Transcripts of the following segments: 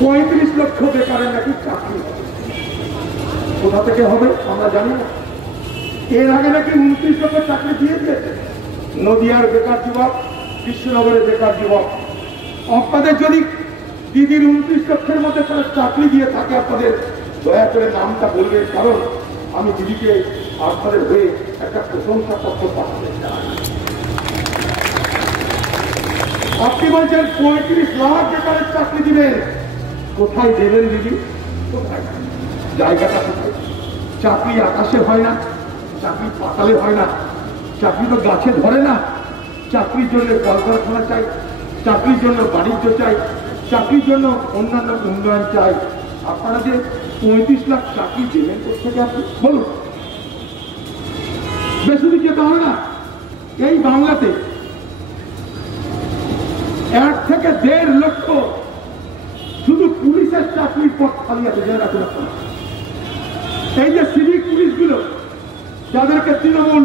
35 লক্ষ বেকারের নাকি চাকরি হবে। কোথা থেকে হবে আমরা জানি না। এর আগে নাকি 29 লক্ষ চাকরি দিয়ে দিয়েছে। নদিয়ার বেকার যুবক, কৃষ্ণনগরের বেকার যুবক, আপনাদের যদি দিদির 29 লক্ষের মধ্যে কোনো চাকরি দিয়ে থাকে আপনাদের দয়া করে নামটা বলবেন, কারণ আমি দিদিকে আপনাদের হয়ে একটা প্রশংসাপত্র পাঠাতে চাই। আপনি বলছেন 35 লাখ বেকারের চাকরি দিবেন, কোথায় দেবেন দিদি? কোথায়? জায়গাটা কোথায়? চাকরি আকাশে হয় না, চাকরি পাতালে হয় না, চাকরি তো গাছে ধরে না। চাকরির জন্য কলকারখানা চাই, চাকরির জন্য বাণিজ্য চাই, চাকরির জন্য অন্যান্য উন্নয়ন চাই। আপনারা যে 35 লাখ চাকরি দেবেন কোথেকে আপনি বলুন? বেশি দিকে যেতে হবে না। এই বাংলাতে 1 থেকে 1.5 লক্ষ শুধু পুলিশের চাকরির পথ খালি আছে। জেনে রাখুন আপনারা, এই যে সিভিক পুলিশগুলো যাদেরকে তৃণমূল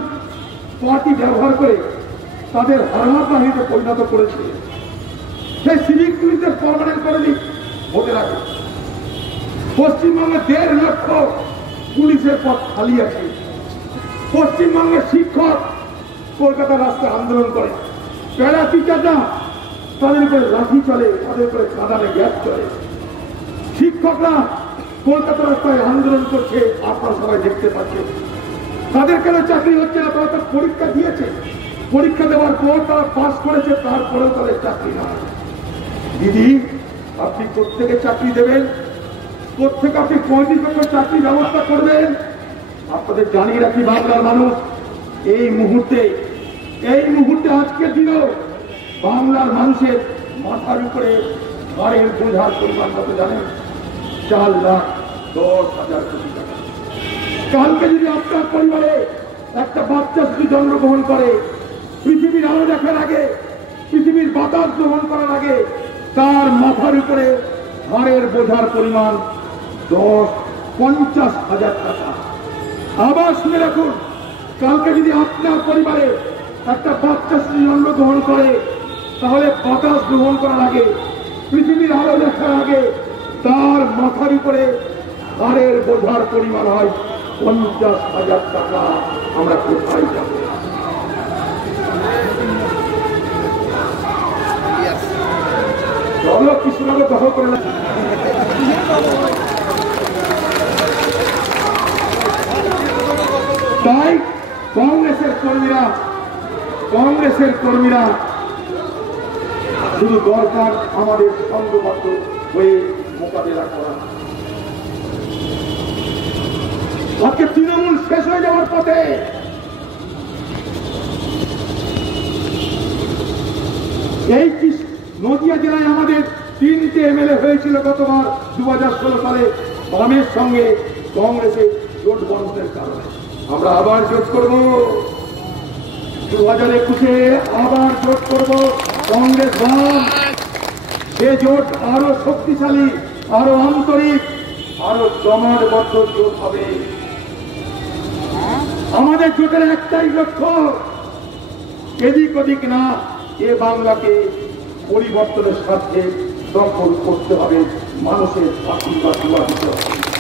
পার্টি ব্যবহার করে তাদের হারমাত বাহিনীতে পরিণত করেছে, সেই সিভিক পুলিশদের পার্মানেন্ট করে দিন ভোটের আগে। পশ্চিমবঙ্গে 1.5 লক্ষ পুলিশের পদ খালি আছে। পশ্চিমবঙ্গের শিক্ষক কলকাতা রাস্তায় আন্দোলন করে, প্যারা টিচাররা তাদের উপরে লাঠি চলে, তাদের উপরে কাঁদানে গ্যাস চলে। শিক্ষকরা কলকাতা রাস্তায় আন্দোলন করছে, আপনারা সবাই দেখতে পাচ্ছেন। তাদের কেন চাকরি হচ্ছে না? তারা তো পরীক্ষা দিয়েছে, পরীক্ষা দেওয়ার পর তারা পাস করেছে, তারপরেও তাদের চাকরি নয়। দিদি, আপনি কোত্থেকে চাকরি দেবেন? কোত্থেকে আপনি 35 লক্ষ চাকরি ব্যবস্থা করবেন? আপনাদের জানিয়ে রাখি বাংলার মানুষ, এই মুহূর্তে আজকের দিনেও বাংলার মানুষের মাথার উপরে ঘরের বোঝার পরিমাণ কত জানেন? 4,10,000 কোটি টাকা। কালকে যদি আপনার পরিবারে একটা বাচ্চা যদি জন্মগ্রহণ করে, পৃথিবীর আলো দেখার আগে, পৃথিবীর বাতাস গ্রহণ করার আগে, তার মাথার উপরে ঘরের বোঝার পরিমাণ 50,000 টাকা। আবার শুনে রাখুন, কালকে যদি আপনার পরিবারে একটা বাচ্চা যদি জন্মগ্রহণ করে, তাহলে বাতাস গ্রহণ করার আগে, পৃথিবীর আলো দেখার আগে তার মাথার উপরে ঘরের বোঝার পরিমাণ হয় 50,000 টাকা। আমরা কোথায় যাব? চলো কৃষ্ণনগর দখল করে না। তাই কংগ্রেসের কর্মীরা শুধু দরকার আমাদের সংঘবদ্ধ হয়ে মোকাবেলা করা। আজকে তৃণমূল শেষ হয়ে যাওয়ার পথে। এই নদিয়া জেলায় আমাদের 3টে এমএলএ হয়েছিল গতবার 2016 সালে বামের সঙ্গে কংগ্রেসের জোট বন্ধনের কারণে। আমরা আবার জোট করব 2021-এ, আবার জোট করব কংগ্রেস বাম। সে জোট আরো শক্তিশালী, আরো আন্তরিক, আরো জমাটবদ্ধ জোট হবে। আমাদের জোটের একটাই লক্ষ্য, এদিক ওদিক না, এ বাংলাকে পরিবর্তনের সাথে দখল করতে হবে, মানুষের আশীর্বাদ দিতে হবে।